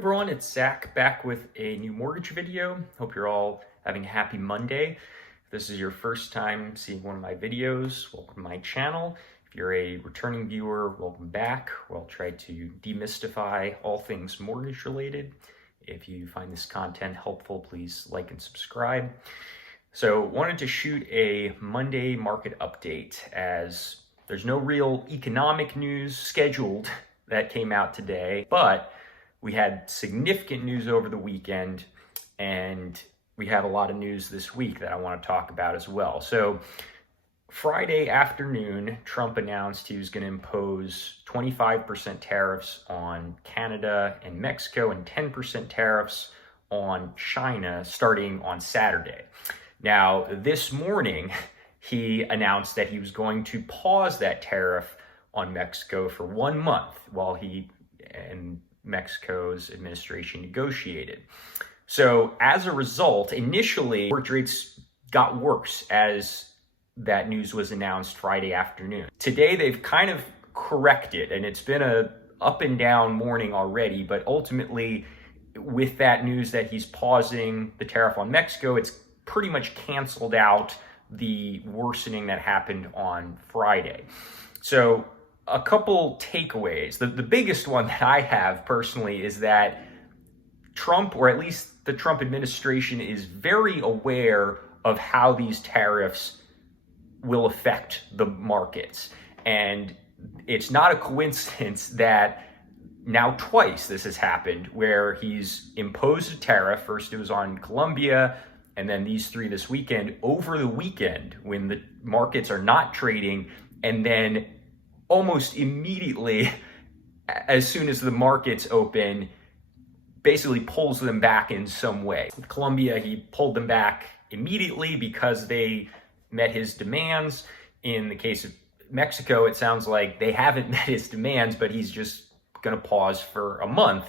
Everyone, it's Zach back with a new mortgage video. Hope you're all having a happy Monday. If this is your first time seeing one of my videos, welcome to my channel. If you're a returning viewer, welcome back, where I'll try to demystify all things mortgage related. If you find this content helpful, please like and subscribe. So wanted to shoot a Monday market update as there's no real economic news scheduled that came out today, but we had significant news over the weekend, and we have a lot of news this week that I want to talk about as well. So Friday afternoon, Trump announced he was going to impose 25% tariffs on Canada and Mexico and 10% tariffs on China starting on Saturday. Now, this morning, he announced that he was going to pause that tariff on Mexico for 1 month while he and Mexico's administration negotiated. So as a result, initially, mortgage rates got worse as that news was announced Friday afternoon. Today, they've kind of corrected, and it's been a up and down morning already, but ultimately, with that news that he's pausing the tariff on Mexico, it's pretty much canceled out the worsening that happened on Friday. So a couple takeaways. The biggest one that I have personally is that Trump, or at least the Trump administration, is very aware of how these tariffs will affect the markets. And it's not a coincidence that now twice this has happened, where he's imposed a tariff. First it was on Colombia, and then these three this weekend, over the weekend when the markets are not trading, and then almost immediately, as soon as the markets open, basically pulls them back in some way. With Colombia, he pulled them back immediately because they met his demands. In the case of Mexico, it sounds like they haven't met his demands, but he's just going to pause for a month.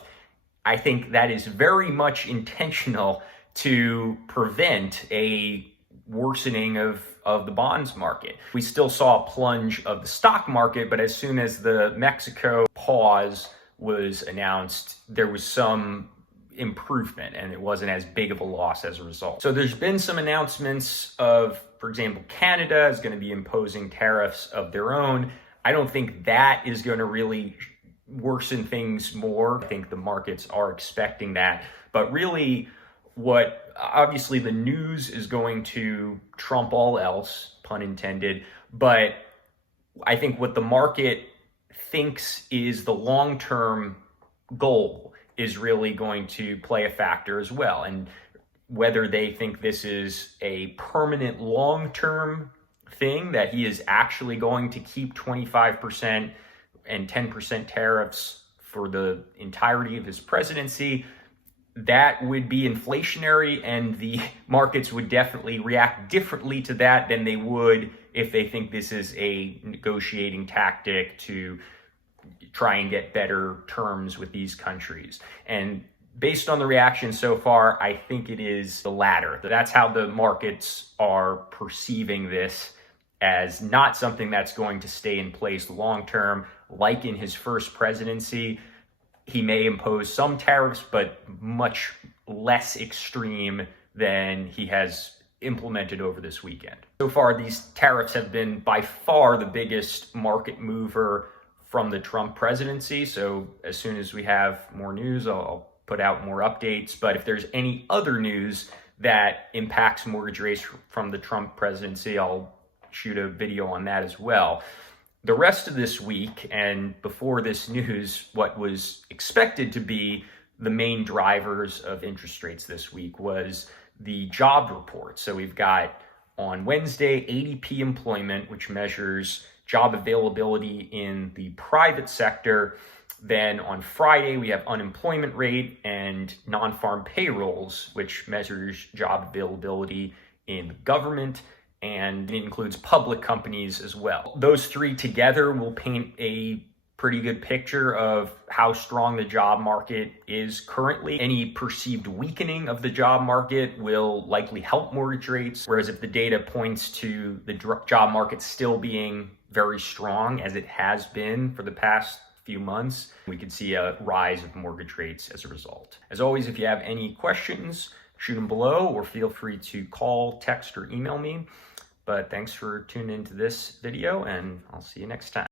I think that is very much intentional to prevent a worsening of the bonds market. We still saw a plunge of the stock market, but as soon as the Mexico pause was announced, there was some improvement, and it wasn't as big of a loss as a result. So there's been some announcements of, for example, Canada is going to be imposing tariffs of their own. I don't think that is going to really worsen things more. I think the markets are expecting that, but really, obviously the news is going to trump all else, pun intended, but I think what the market thinks is the long-term goal is really going to play a factor as well. And whether they think this is a permanent long-term thing, that he is actually going to keep 25% and 10% tariffs for the entirety of his presidency, that would be inflationary, and the markets would definitely react differently to that than they would if they think this is a negotiating tactic to try and get better terms with these countries. And based on the reaction so far, I think it is the latter. That's how the markets are perceiving this, as not something that's going to stay in place long term. Like in his first presidency, he may impose some tariffs, but much less extreme than he has implemented over this weekend. So far, these tariffs have been by far the biggest market mover from the Trump presidency. So as soon as we have more news, I'll put out more updates. But if there's any other news that impacts mortgage rates from the Trump presidency, I'll shoot a video on that as well. The rest of this week, and before this news, what was expected to be the main drivers of interest rates this week was the job report. So we've got on Wednesday, ADP employment, which measures job availability in the private sector. Then on Friday, we have unemployment rate and non-farm payrolls, which measures job availability in government, and it includes public companies as well. Those three together will paint a pretty good picture of how strong the job market is currently. Any perceived weakening of the job market will likely help mortgage rates, whereas if the data points to the job market still being very strong, as it has been for the past few months, we could see a rise of mortgage rates as a result. As always, if you have any questions, shoot them below or feel free to call, text, or email me. But thanks for tuning into this video, and I'll see you next time.